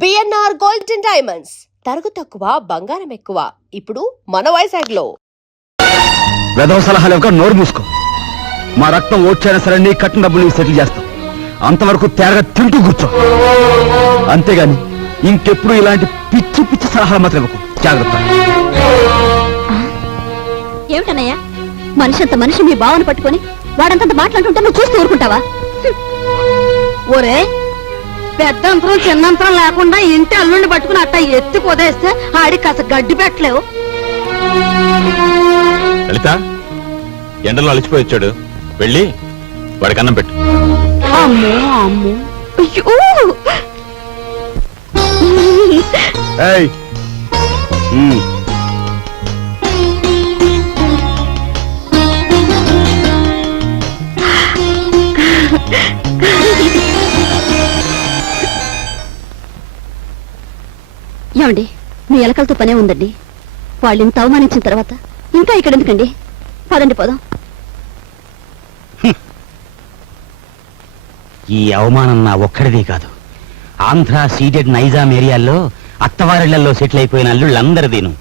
BNR gold and diamonds తరుగు తక్కువ బంగారం ఎక్కువ. ఇప్పుడు మన వైజాగ్లో. వెధవ సలహాలు ఒక నోరు మూసుకో. మా రక్తం ఓడ్చైనా సరే నీ కట్టిన డబ్బులు నీకు సెటిల్ చేస్తాం. అంతవరకు తేరగా తింటూ కూర్చో. అంతేగాని ఇంకెప్పుడు ఇలాంటి పిచ్చి పిచ్చి సలహాలు మాత్రం ఇవ్వకు. జాగ్రత్త. ఏమిటన్నయ్యా, మనిషి అంత మనిషి మీ బావను పట్టుకొని వాడంతంత మాట్లాడుతుంటే నువ్వు చూస్తూ ఊరుకుంటావా? ఒరే, పెద్దంతరం చిన్నంతరం లేకుండా ఇంటి అల్లుండి పట్టుకుని అట్ట ఎత్తి పొదేస్తే ఆడి కాస్త గడ్డి పెట్టలేవు. లలిత, ఎండలో అలిచిపోయి వచ్చాడు, వెళ్ళి వాడికి అన్నం పెట్టు. అమ్మో అమ్మో, అయ్యో! ఏయ్, ఏమండి, మీ ఎలకలతో పనే ఉందండి. వాళ్ళు ఇంత అవమానించిన తర్వాత ఇంకా ఇక్కడ ఎందుకండి? పదండి, పోదాం. ఈ అవమానం నా ఒక్కడిది కాదు. ఆంధ్ర సీడెడ్ నైజాం ఏరియాల్లో అత్తవారిళ్లలో సెటిల్ అయిపోయిన అల్లుళ్ళందరిదీను.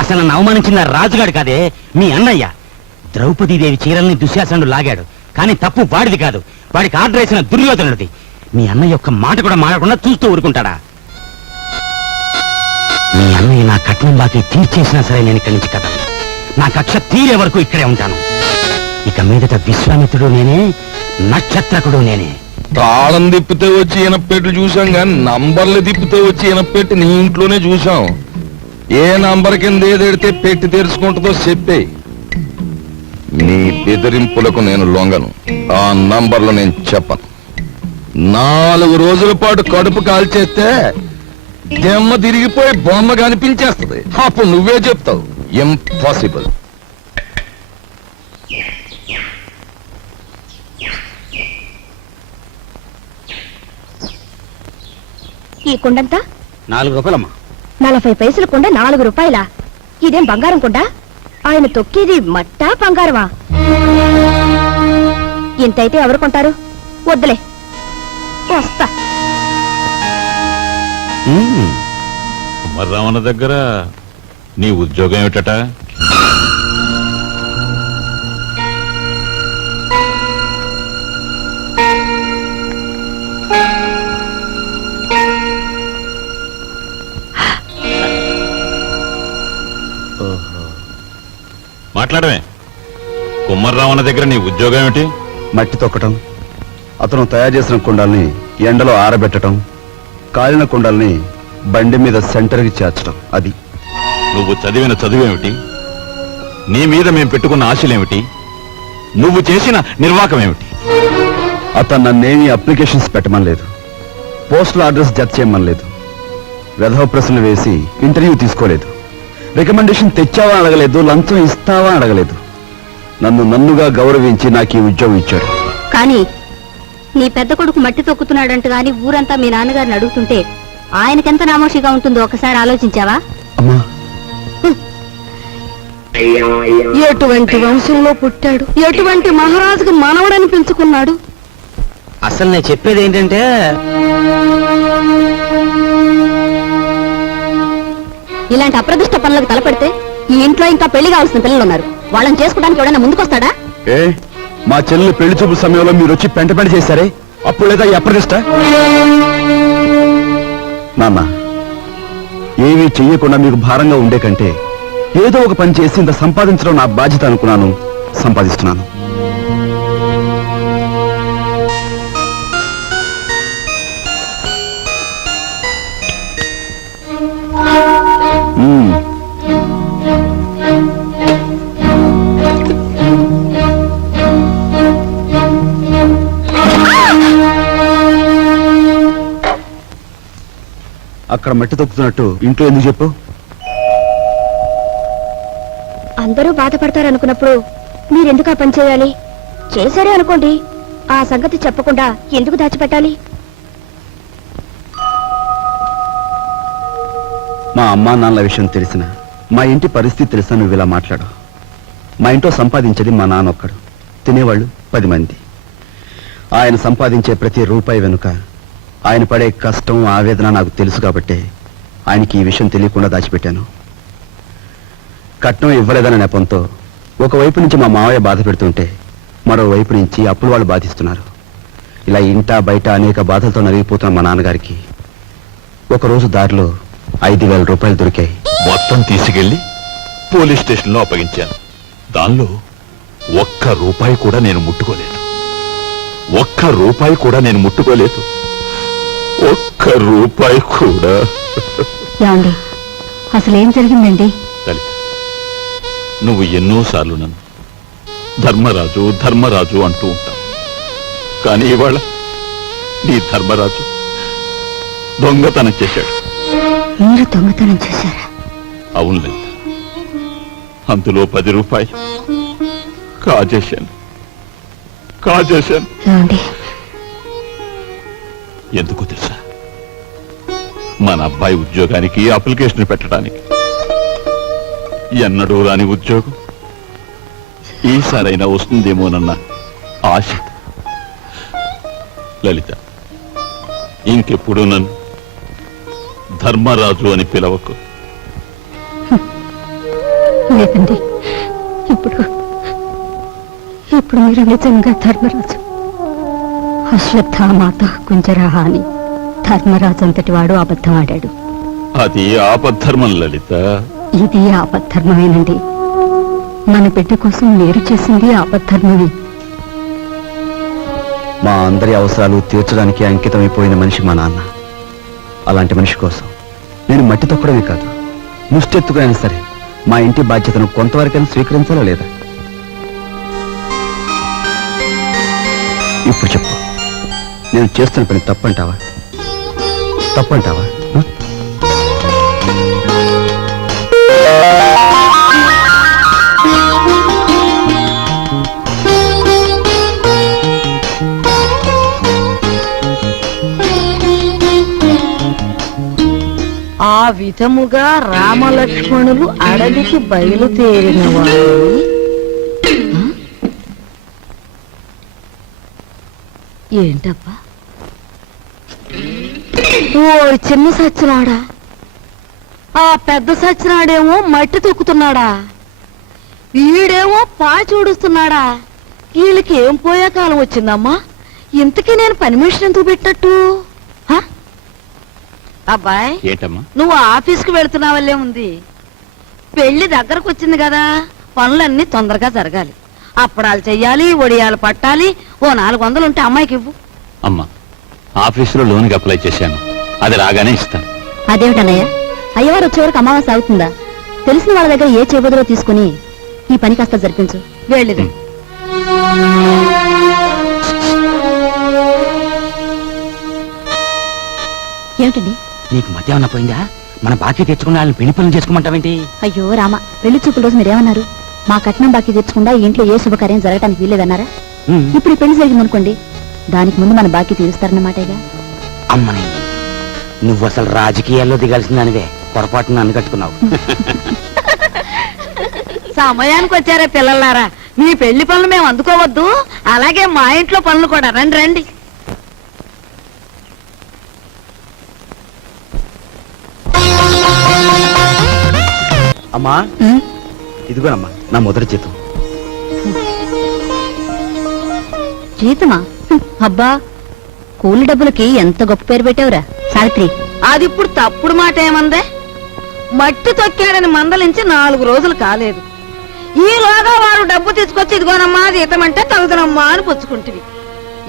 అసలు నన్ను అవమానించిన రాజుగాడు కాదే, మీ అన్నయ్య. ద్రౌపదీదేవి చీరల్ని దుశ్శాసనుడు లాగాడు, కానీ తప్పు వాడిది కాదు, వాడికి ఆర్డర్ వేసిన దుర్యోధనుడిది. మీ అన్నయ్య ఒక్క మాట కూడా మాడకుండా చూస్తూ ఊరుకుంటాడా? మీ అన్నయ్య నా కట్నం బాకీ తీర్చేసినా సరే నేను ఇక్కడి నుంచి కదలను. నా కక్ష తీరే వరకు ఇక్కడే ఉంటాను. ఇక మీదట విశ్వామిత్రుడు నేనే, నక్షత్రకుడు నేనే. తాళం తిప్పితే వచ్చి ఈనపెట్టు చూసాం గాని నంబర్లు తిప్పితే వచ్చి ఈనపెట్టి నీ ఇంట్లోనే చూసాం. ఏ నంబర్ కింద ఏదెడితే పెట్టి తెరుచుకుంటుందో చెప్పే. నీ బెదిరింపులకు నేను లొంగను. ఆ నంబర్లు నేను చెప్పను. 4 రోజుల పాటు కడుపు కాల్చేస్తే దెమ్మ తిరిగిపోయి బొమ్మ కనిపించేస్తుంది. అప్పుడు నువ్వే చెప్తావు ఇంపాసిబుల్. ఈ కుండంతా 4 రూపాయలమ్మా. 40 పైసలు కుండ 4 రూపాయలా? ఇదేం బంగారం కుండ? ఆయన తొక్కేది మట్టా బంగారమా? ఇంతైతే ఎవరు కొంటారు? వద్దులే, వస్తా. కుమారరామన్న దగ్గర నీ ఉద్యోగం ఏమిటట? మాట్లాడమే. కుమారరామన్న దగ్గర నీ ఉద్యోగం ఏమిటి? మట్టి తొక్కటం, అతను తయారు చేసిన కుండాల్ని ఎండలో ఆరబెట్టడం, కాలిన కుండాల్ని బండి మీద సెంటర్కి చేర్చడం. అది. నువ్వు చదివిన చదువేమిటి? నీ మీద మేము పెట్టుకున్న ఆశలేమిటి? నువ్వు చేసిన నిర్వాకం ఏమిటి? అతను నన్నేమీ అప్లికేషన్స్ పెట్టమని లేదు, పోస్టల్ అడ్రస్ జత చేయమని లేదు, వెధవ ప్రశ్నలు వేసి ఇంటర్వ్యూ తీసుకోలేదు, రికమెండేషన్ తెచ్చావా అడగలేదు, లంచం ఇస్తావా అడగలేదు. నన్నుగా గౌరవించి నాకు ఈ ఉద్యోగం ఇచ్చాడు. కానీ నీ పెద్ద కొడుకు మట్టి తొక్కుతున్నాడంట గాని ఊరంతా మీ నాన్నగారిని అడుగుతుంటే ఆయనకెంత నామోషిగా ఉంటుందో ఒకసారి ఆలోచించావా? అమ్మా, ఎటువంటి వంశంలో పుట్టాడు, ఎటువంటి మహారాజుకు మనవడని పెంచుకున్నాడు. అసలు నేను చెప్పేది ఏంటంటే, ఇలాంటి అప్రదిష్ట పనులకు తలపెడితే ఈ ఇంట్లో ఇంకా పెళ్లి కావాల్సిన పిల్లలు ఉన్నారు. వాళ్ళని చేసుకోవడానికి ఎవడన్నా ముందుకొస్తాడా? ఏ మా చెల్లి పెళ్లి చూపు సమయంలో మీరు వచ్చి పెంట చేశారే, అప్పుడు లేదా ఈ అప్రదిష్ట? నాన్న, ఏమీ చెయ్యకుండా మీకు భారంగా ఉండే కంటే ఏదో ఒక పని చేసి ఇంత సంపాదించడం నా బాధ్యత అనుకున్నాను, సంపాదిస్తున్నాను. అక్కడ మట్టి తొక్కుతున్నట్టు ఇంట్లో ఎందుకు చెప్పు? అందరూ బాధపడతారనుకున్నప్పుడు మీరెందుకు ఆ పని చేయాలి? చేశారే అనుకోండి, ఆ సంగతి చెప్పకుండా ఎందుకు దాచిపెట్టాలి? మా అమ్మా నాన్నల విషయం తెలిసిన, మా ఇంటి పరిస్థితి తెలిసిన నువ్వు ఇలా మాట్లాడు. మా ఇంట్లో సంపాదించేది మా నాన్న ఒక్కడు, తినేవాళ్ళు 10 మంది. ఆయన సంపాదించే ప్రతి రూపాయి వెనుక ఆయన పడే కష్టం ఆవేదన నాకు తెలుసు కాబట్టి ఆయనకి ఈ విషయం తెలియకుండా దాచిపెట్టాను. కట్నం ఇవ్వలేదన్న నెపంతో ఒకవైపు నుంచి మా మావయ్య బాధ పెడుతుంటే మరోవైపు నుంచి అప్పులు వాళ్ళు బాధిస్తున్నారు. ఇలా ఇంటా బయట అనేక బాధలతో నలిగిపోతున్న మా నాన్నగారికి ఒకరోజు దారిలో 5,000 రూపాయలు దొరికాయి. మొత్తం తీసుకెళ్లి పోలీస్ స్టేషన్లో అప్పగించాను. దానిలో ఒక్క రూపాయి కూడా నేను ముట్టుకోలేదు. ఒక్క రూపాయి కూడా నేను ముట్టుకోలేదు. ఒక్క రూపాయి కూడా. ఏమండి అసలేం జరిగిందండి? లలిత, నువ్వు ఎన్నోసార్లు నన్ను ధర్మరాజు ధర్మరాజు అంటూ ఉంటావు. కానీ ఇవాళ నీ ధర్మరాజు దొంగతనం చేశాడు. మీరు దొంగతనం చేశారా? అవును లలిత, అందులో 10 రూపాయలు కాజేశాను. ఏమండి ఎందుకు తెలుసా? మన అబ్బాయి ఉద్యోగానికి అప్లికేషన్ పెట్టడానికి. ఎన్నడూ రాని ఉద్యోగం ఈసారైనా వస్తుందేమోనన్న ఆశ. లలిత, ఇంకెప్పుడు నన్ను ధర్మరాజు అని పిలవకు. లేదండి, ఇప్పుడు మీరు నిజంగా ధర్మరాజు. అశ్వత్థామాత కుంజరహ అని ధర్మరాజు అంతటి వాడు అబద్ధం ఆడాడు. అది ఆపద్ధర్మం లలిత. ఇది ఆపద్ధర్మమేనండి. మన బిడ్డ కోసం మీరు చేసింది ఆపద్ధర్మమే. మా అందరి అవసరాలు తీర్చడానికి అంకితమైపోయిన మనిషి మా నాన్న. అలాంటి మనిషి కోసం నేను మట్టి తొక్కడమే కాదు, ముష్టెత్తుకైనా సరే మా ఇంటి బాధ్యతను కొంతవరకైనా స్వీకరించాలా లేదా? ఇప్పుడు చెప్పు, నేను చేస్తున్న పని తప్పంటావా? ఆ? ఆ విధముగా రామలక్ష్మణులు అడవికి బయలుదేరిన వారు ఏంటబ్బా? ఓ చిన్న సచ్చినాడా, ఆ పెద్ద సచ్చినాడేమో మట్టి తొక్కుతున్నాడా, వీడేమో పాచూడుస్తున్నాడా. వీళ్ళకి ఏం పోయే కాలం వచ్చిందమ్మా? ఇంతకీ నేను పని మనిషిని ఎందుకు పెట్టట్టు? అబ్బాయ్, ఏంటమ్మా? నువ్వు ఆఫీస్కి వెళుతున్నావల్లే ఉంది. పెళ్లి దగ్గరకు వచ్చింది కదా, పనులన్నీ తొందరగా జరగాలి. అప్పడాలు చెయ్యాలి, ఒడియాలు పట్టాలి. ఓ 400 ఉంటే అమ్మాయికి ఇవ్వు. అమ్మా, ఆఫీసులో లోన్కి అప్లై చేశాను, అది రాగానే ఇస్తాను. అదేమిటన్నయ్య, అయ్యవారు వచ్చే వరకు అమావాస్య అవుతుందా? తెలిసిన వాళ్ళ దగ్గర ఏ చేబదులో తీసుకుని ఈ పని కాస్త జరిపించు. వెళ్ళిదు. ఏమిటండి? నీకు మధ్య ఏమన్నా పోయిందా? మన బాకీ తెచ్చుకున్న వాళ్ళని పెళ్లి పనులు చేసుకోమంటావేంటి? అయ్యో రామ, పెళ్లి చూపుల రోజు మీరేమన్నారు? మా కట్నం బాకీ తెచ్చకుండా ఈ ఇంట్లో ఏ శుభకార్యం జరగటానికి వీల్లేదన్నారా? ఇప్పుడు ఈ పెళ్లి జరిగిందనుకోండి, దానికి ముందు మన బాకీ తీరుస్తారన్నమాటేగా. అమ్మని, నువ్వు అసలు రాజకీయాల్లో దిగాల్సిన దానివే, పొరపాటున నన్ను కట్టుకున్నావు. సమయానికి వచ్చారే పిల్లలారా, మీ పెళ్లి పనులు మేము అందుకోవద్దు. అలాగే మా ఇంట్లో పనులు కూడా. రండి రండి. అమ్మా, ఇదిగోనమ్మా నా మొదటి జీతం. జీతమా? అబ్బా, కూలి డబ్బులకి ఎంత గొప్ప పేరు పెట్టావురా సావిత్రి. అది ఇప్పుడు తప్పుడు మాట ఏమందే? మట్టి తొక్కాడని మందలించి 4 రోజులు కాలేదు. ఈలోగా వారు డబ్బు తీసుకొచ్చి ఇదిగోనమ్మా జీతమంటే తగుదనమ్మా అని పుచ్చుకుంటివి.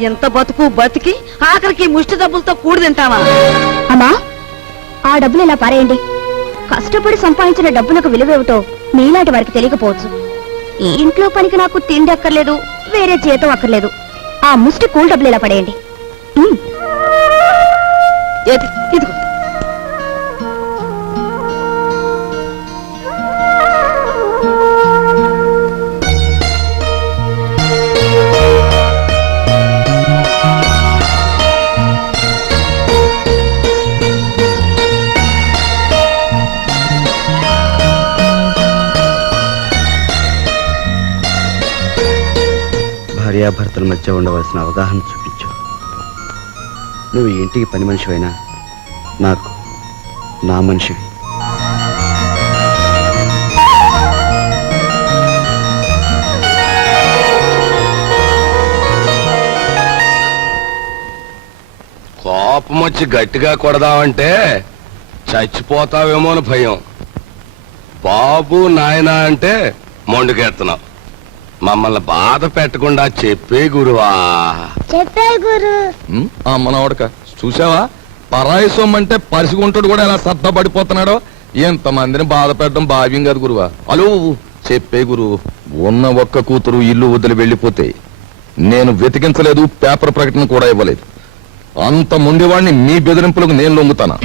ఎంత బతుకు బతికి ఆఖరికి ముష్టి డబ్బులతో కూడి తింటావా? అమ్మా, ఆ డబ్బులు ఇలా పారేయండి. కష్టపడి సంపాదించిన డబ్బులకు విలువేమిటో మీలాంటి వారికి తెలియకపోవచ్చు. ఈ ఇంట్లో పనికి నాకు తిండి అక్కర్లేదు, వేరే జీతం అక్కర్లేదు. ఆ ముష్టి కూల్ డబ్బులు ఇలా పడేయండి. ఏది? ఇదిగో. భార్యాభర్తల మధ్య ఉండవలసిన అవగాహన చూపించు. నువ్వు ఈ ఇంటికి పని మనిషివైనా నాకు నా మనిషివి. కోపం వచ్చి గట్టిగా కొడదామంటే చచ్చిపోతావేమో అని భయం. బాబు నాయనా అంటే మొండుకెత్తున్నావు. మమ్మల్ని బాధ పెట్టకుండా చెప్పే గురువా. చెప్పే గురు. మనవడక చూసావా, పరాయి సొమ్మంటే పరిసిగుంటాడు కూడా ఎలా సత్తా పడిపోతున్నాడో. ఎంతమందిని బాధ పెట్టడం భావ్యం కాదు గురువా. అలో చెప్పే గురువు. ఉన్న ఒక్క కూతురు ఇల్లు వదిలి వెళ్ళిపోతే నేను వెతికించలేదు, పేపర్ ప్రకటన కూడా ఇవ్వలేదు. అంత ముండివాడిని మీ బెదిరింపులకు నేను లొంగుతానా?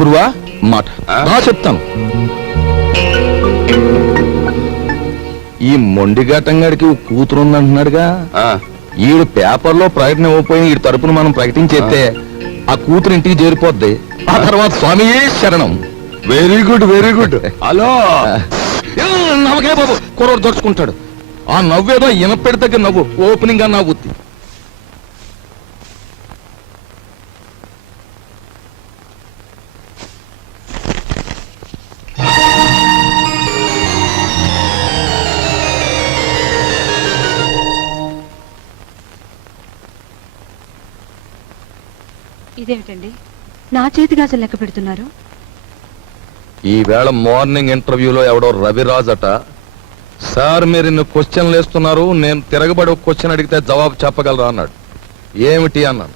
గురువా మాట చెప్తాను. ఈ మొండిఘాటంగాడికి కూతురు ఉందంటున్నాడుగా, ఈడు పేపర్లో ప్రకటన ఇవ్వకపోయిన ఈ తరపున మనం ప్రకటించేస్తే ఆ కూతురు ఇంటికి చేరిపోద్ది. ఆ తర్వాత స్వామియే శరణం. Very good very good. Hello నమ్మకే బాబు, కుర్రోడు దొరుచుకుంటాడు. ఆ నవ్వేదో ఇనపెడి దగ్గర నవ్వు, ఓపెనింగ్ గా నవ్వుద్ది. ఇదేమిటండి నా చేతి గాజులు లెక్క పెడుతున్నారు? ఈవేళ మార్నింగ్ ఇంటర్వ్యూలో ఎవడో రవిరాజ్ అట, సార్ మీరు ఇన్ని క్వశ్చన్లు వేస్తున్నారు, నేను తిరగబడి ఒక క్వశ్చన్ అడిగితే జవాబు చెప్పగలరా అన్నాడు. ఏమిటి అన్నాను.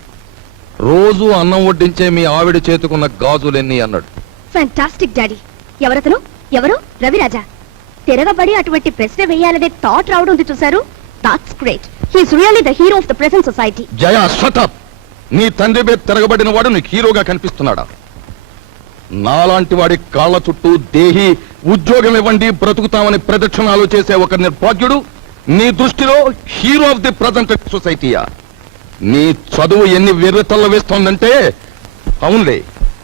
రోజు అన్నం వడ్డించే మీ ఆవిడ చేతుకున్న గాజులెన్ని అన్నాడు. Fantastic daddy. ఎవరతను? ఎవరు? రవిరాజా. తిరగబడి అటువంటి ప్రశ్న వేయాలనే థాట్ రావడం ఉంది చూసారు. That's great. He's really the hero of the present society. Jaya shut up. నీ తండ్రి మీద తిరగబడిన వాడు నీకు హీరోగా కనిపిస్తున్నాడా? నాలాంటి వాడి కాళ్ళ చుట్టూ దేహి ఉద్యోగం ఇవ్వండి బ్రతుకుతామని ప్రదక్షిణాలు చేసే ఒక నిర్భాగ్యుడు నీ దృష్టిలో హీరో ఆఫ్ ది ప్రజెంట్ సొసైటీయా? నీ చదువు ఎన్ని వెర్రెతల్ల వేస్తోందంటే, అవునులే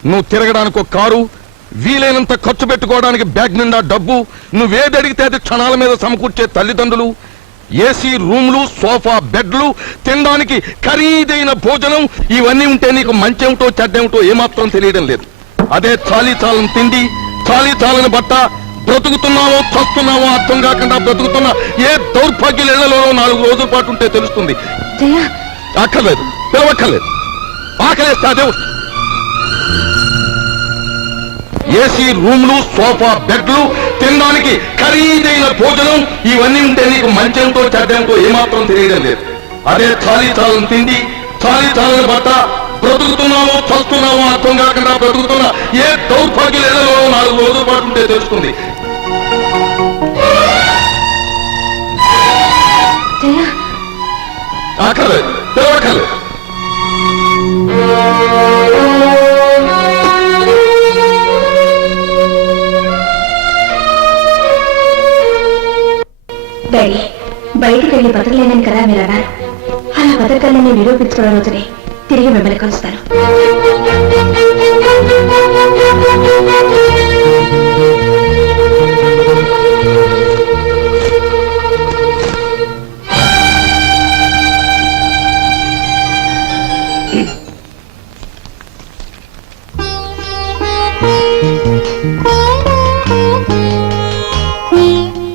నువ్వు తిరగడానికి ఒక కారు, వీలైనంత ఖర్చు పెట్టుకోవడానికి బ్యాగ్ నిండా డబ్బు, నువ్వేది అడిగితే అది క్షణాల మీద సమకూర్చే తల్లిదండ్రులు, ఏసీ రూమ్లు, సోఫా బెడ్లు, తినడానికి ఖరీదైన భోజనం, ఇవన్నీ ఉంటే నీకు మంచేమిటో చెడ్డేమిటో ఏమాత్రం తెలియడం లేదు. అదే చాలీ చాలని తిండి, చాలీ చాలని బట్ట, బ్రతుకుతున్నావో చస్తున్నావో అర్థం కాకుండా బ్రతుకుతున్న ఏ దౌర్భాగ్యుల ఇళ్లలోనో 4 రోజుల పాటు ఉంటే తెలుస్తుంది. అక్కర్లేదు, పిలవక్కర్లేదు. ఆకలేస్తే అదే ఏసీ రూమ్లు, సోఫా బెడ్లు, తినడానికి ఖరీదైన భోజనం, ఇవన్నీ ఉంటే నీకు మంచేమిటో చెడ్డేమిటో ఏమాత్రం తెలియడం లేదు. అదే చాలీ చాలని తిండి, చాలీ చాలని బట్ట, బ్రతుకుతున్నావో చస్తున్నావో అర్థం కాకుండా బ్రతుకుతున్న ఏ దౌర్భాగ్యుల ఇళ్లలో 4 రోజుల పాటు ఉంటే తెలుస్తుంది. అక్కర్లేదు, పిలవక్కర్లేదు. డాడీ, బయటికి వెళ్ళి బతకలేనని కదా మీరు అన్నారు. అలా బతకాలని నిరూపించుకోవడం రోజునే తిరిగి మిమ్మల్ని కలుస్తాను.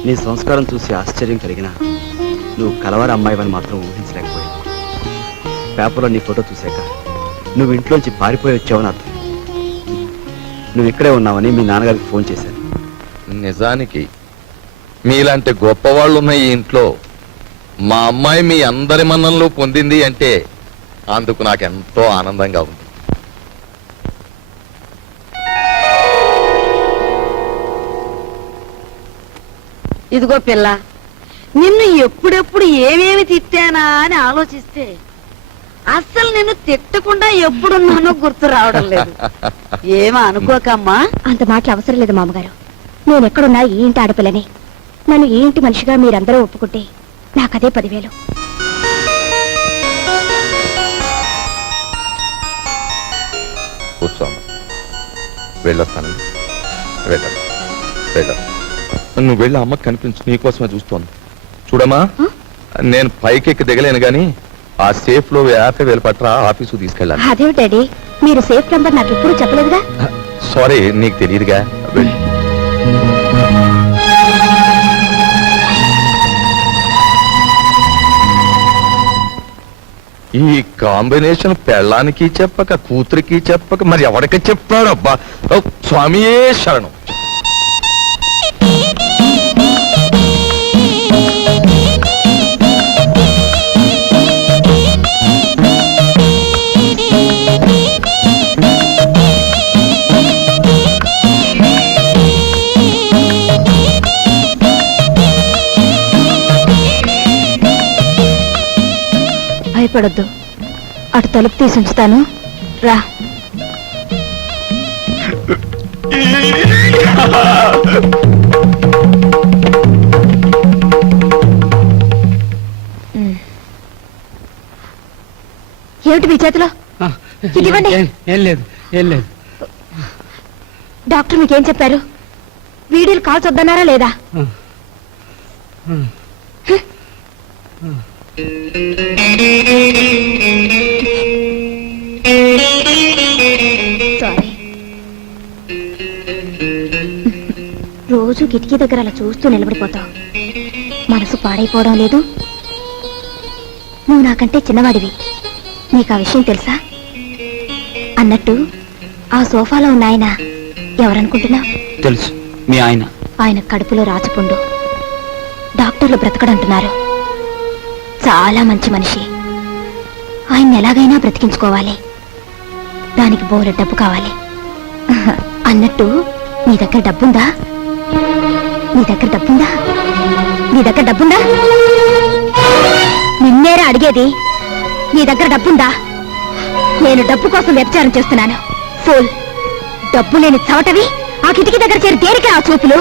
నీ సంస్కారం చూసి ఆశ్చర్యం కలిగినా నువ్వు కలవారి అమ్మాయివని మాత్రం ఊహించలేకపోయావు. పేపర్లో నీ ఫోటో చూశాక నువ్వు ఇంట్లోంచి పారిపోయి వచ్చావని అర్థం. నువ్వు ఇక్కడే ఉన్నావని మీ నాన్నగారికి ఫోన్ చేశాను. నిజానికి మీలాంటి గొప్పవాళ్ళు ఉన్న ఈ ఇంట్లో మా అమ్మాయి మీ అందరి మన్ననలు పొందింది అంటే అందుకు నాకెంతో ఆనందంగా ఉంది. ఇదిగో పిల్ల, నిన్ను ఎప్పుడెప్పుడు ఏమేమి తిట్టానా అని ఆలోచిస్తే అస్సలు నిన్ను తిట్టకుండా ఎప్పుడున్నానో గుర్తు రావడం లేదు. ఏమో అనుకోకమ్మా. అంత మాటలు అవసరం లేదు మామగారు. నేను ఎక్కడున్నా ఈ ఇంటి ఆడపిల్లని. నన్ను ఈ ఇంటి మనిషిగా మీరందరూ ఒప్పుకుంటే నాకదే 10,000. కూర్చోమ్మా, వెళ్ళొస్తాను. నువ్వు వెళ్ళి అమ్మకి కనిపించు, నీకోసమే చూస్తోంది. చూడమ్మా, నేను పైకెక్కి దిగలేను గాని ఆ సేఫ్ లో 50,000 పట్ల ఆఫీసు తీసుకెళ్ళాలి. అదేమిటి డాడీ, మీరు సేఫ్ నంబర్ నాకు ఎప్పుడు చెప్పలేదుగా. సారీ, నీకు తెలియదుగా. వెళ్ళి ఈ కాంబినేషన్ పెళ్ళానికి చెప్పక కూతురికి చెప్పక మరి ఎవరికి చెప్తాడు? అబ్బా ఓ, స్వామియే శరణం. భయపడొద్దు, అటు తలుపు తీసి ఉంచుతాను, రా. ఏమిటి మీ చేతిలో? ఇది ఇవ్వండి. ఏం లేదు, ఏం లేదు. డాక్టర్ మీకేం చెప్పారు? వీడియోలు కాల్స్ వద్దన్నారా లేదా? సారీ. రోజు కిటికీ దగ్గర అలా చూస్తూ నిలబడిపోతావు, మనసు పాడైపోవడం లేదు? నువ్వు నాకంటే చిన్నవాడివి, నీకు ఆ విషయం తెలుసా? అన్నట్టు ఆ సోఫాలో ఉన్న ఆయన ఎవరనుకుంటున్నావు? తెలుసు, మీ ఆయన. ఆయన కడుపులో రాచపుండు, డాక్టర్లు బ్రతకడంటున్నారు. చాలా మంచి మనిషి. ఆయన్ని ఎలాగైనా బ్రతికించుకోవాలి, దానికి బోలె డబ్బు కావాలి. అన్నట్టు నీ దగ్గర డబ్బుందా? నీ దగ్గర డబ్బుందా? నీ దగ్గర డబ్బుందా? నిన్నేరా అడిగేది, నీ దగ్గర డబ్బుందా? నేను డబ్బు కోసం వ్యభిచారం చేస్తున్నాను. ఫూల్, డబ్బు లేని చవటవి ఆ కిటికీ దగ్గర చేరి దేనికి ఆ చూపులు?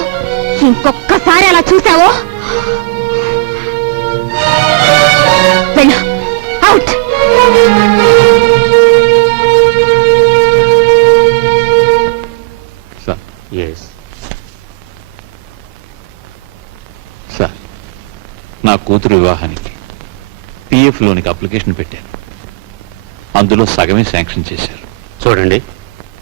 ఇంకొక్కసారి అలా చూసావో వెళ్ళు, అవుట్. సార్, నా కూతురు వివాహానికి పిఎఫ్ లోనికి అప్లికేషన్ పెట్టాను. అందులో సగమే శాంక్షన్ చేశారు. చూడండి,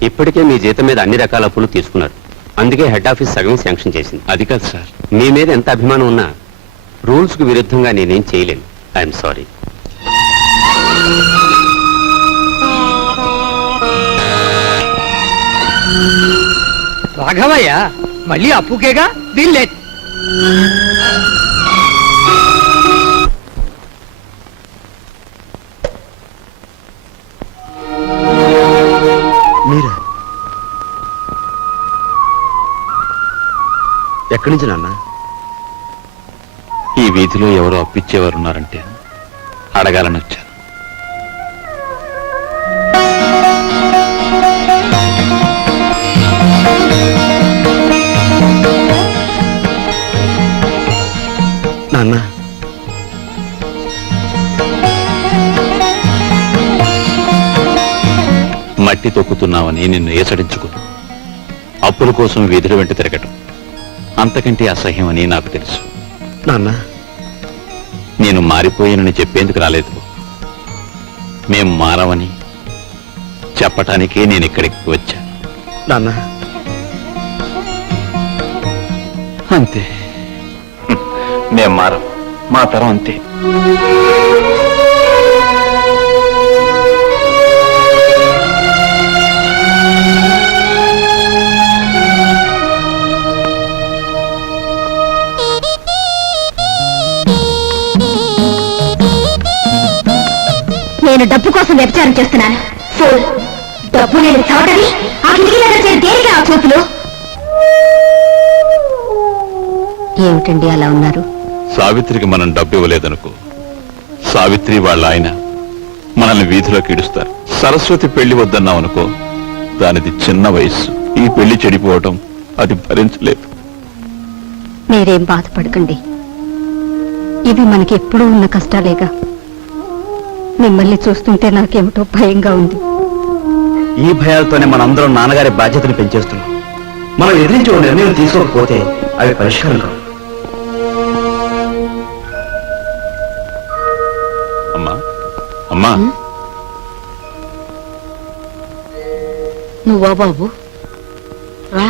ఇప్పటికే మీ జీతం మీద అన్ని రకాల అప్పులు తీసుకున్నారు. అందుకే హెడ్ ఆఫీస్ సగం శాంక్షన్ చేసింది. అది కాదు సార్. మీ మీద ఎంత అభిమానం ఉన్నా రూల్స్ కు విరుద్ధంగా నేనేం చేయలేను. I'm sorry. రాఘవయ్య మళ్ళీ అప్పుకేగా దీనిలే. మీరా? ఎక్కడి నుంచి నాన్న? ఈ వీధిలో ఎవరో అప్పిచ్చేవారున్నారంటే అడగాలని వచ్చాను. నాన్న, మట్టి తొక్కుతున్నావని నిన్ను ఏసడించుకుని అప్పుల కోసం వీధుల వెంట తిరగటం అంతకంటే అసహ్యమని నాకు తెలుసు. నాన్న, నేను మారిపోయానని చెప్పేందుకు రాలేదు. మేం మారవని చెప్పటానికే నేను ఇక్కడికి వచ్చాను. నాన్న, అంతే, మేం మారం, మా తరం అంతే. నేను డబ్బు కోసం వ్యభిచారం చేస్తున్నాను. ఫూల్, డబ్బు లేని చవటవి ఆ కిటికీ దగ్గర చేరి దేనికి ఆ చూపులు? ఏమిటండి అలా ఉన్నారు? సావిత్రికి మనం డబ్బు ఇవ్వలేదనుకో, సావిత్రి వాళ్ళ ఆయన మనల్ని వీధిలోకి ఇడుస్తారు. సరస్వతి పెళ్లి వద్దన్నామనుకో, దానిది చిన్న వయస్సు, ఈ పెళ్లి చెడిపోవటం అది భరించలేదు. మీరేం బాధపడకండి, ఇవి మనకి ఎప్పుడూ ఉన్న కష్టాలేగా. మిమ్మల్ని చూస్తుంటే నాకేమిటో భయంగా ఉంది. ఈ భయాలతోనే మనందరం నాన్నగారి బాధ్యతను పెంచేస్తున్నాం. మనం ఎదిరించి ఓ నిర్ణయం తీసుకోకపోతే అవి పరిష్కారం కావు. అమ్మా, అమ్మా నువ్వా బాబు రా.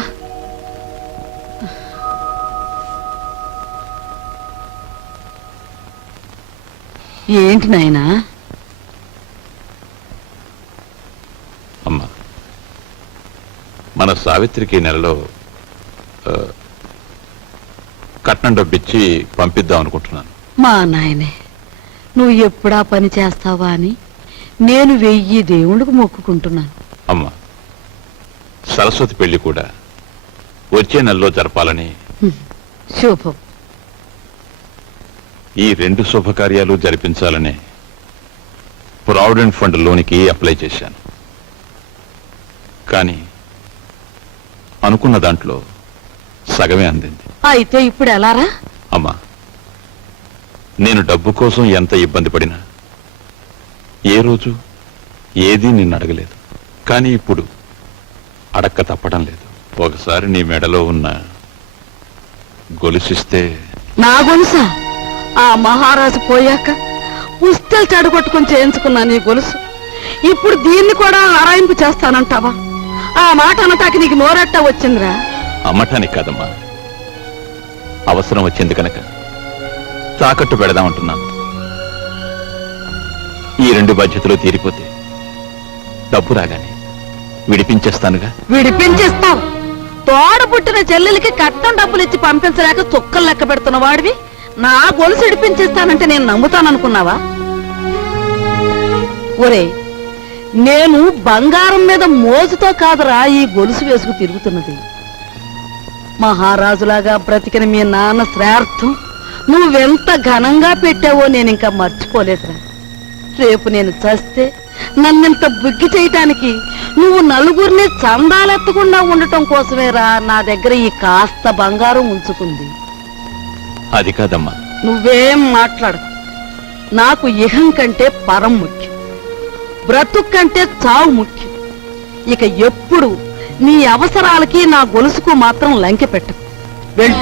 ఏంటి నాయనా? అమ్మా మన సావిత్రికి ఈ నెలలో కట్నం డబ్బిచ్చి పంపిద్దాం అనుకుంటున్నాను. మా నాయనే, నువ్వు ఎప్పుడా పని చేస్తావా అని నేను 1000 దేవుళ్ళకు మొక్కుకుంటున్నాను. అమ్మా సరస్వతి పెళ్లి కూడా వచ్చే నెలలో జరపాలని శుభం. ఈ 2 శుభకార్యాలు జరిపించాలని ప్రావిడెంట్ ఫండ్ లోనికి అప్లై చేశాను. కానీ అనుకున్న దాంట్లో సగమే అందింది. అయితే ఇప్పుడు ఎలారా? అమ్మా నేను డబ్బు కోసం ఎంత ఇబ్బంది పడినా ఏ రోజు ఏదీ నిన్ను అడగలేదు. కానీ ఇప్పుడు అడక్క తప్పడం లేదు. ఒకసారి నీ మెడలో ఉన్న గొలుసిస్తే. నా గొలుసా? ఆ మహారాజు పోయాక పుస్తలు చెడగొట్టుకుని చేయించుకున్నా నీ గొలుసు. ఇప్పుడు దీన్ని కూడా ఆరాయింపు చేస్తానంటావా? ఆ మాట అనటానికి నీకు నోరెట్టా వచ్చిందిరా? అమ్మటానికి కాదమ్మా, అవసరం వచ్చింది కనుక తాకట్టు పెడదామంటున్నాను. ఈ 2 బాధ్యతలు తీరిపోతే డబ్బు రాగానే విడిపించేస్తానుగా. విడిపించేస్తావు? తోడ పుట్టిన చెల్లెలకి కట్నం డబ్బులు ఇచ్చి పంపించలేక చుక్కలు లెక్క పెడుతున్న వాడివి నా గొలుసు విడిపించేస్తానంటే నేను నమ్ముతాననుకున్నావా? ఒరే, నేను బంగారం మీద మోజుతో కాదురా ఈ గొలుసు వేసుకు తిరుగుతున్నది. మహారాజులాగా బ్రతికిన మీ నాన్న శ్రార్థం నువ్వెంత ఘనంగా పెట్టావో నేను ఇంకా మర్చిపోలేదురా. రేపు నేను చస్తే నన్నింత బుగ్గి చేయటానికి నువ్వు నలుగురిని చందాలెత్తకుండా ఉండటం కోసమేరా నా దగ్గర ఈ కాస్త బంగారం ఉంచుకుంది. అది కాదమ్మా. నువ్వేం మాట్లాడు. నాకు ఇహం కంటే పరం ముఖ్యం, బ్రతుకు కంటే చావు ముఖ్యం. ఇక ఎప్పుడు నీ అవసరాలకి నా గొలుసుకు మాత్రం లంకె పెట్టకు. వెళ్ళు.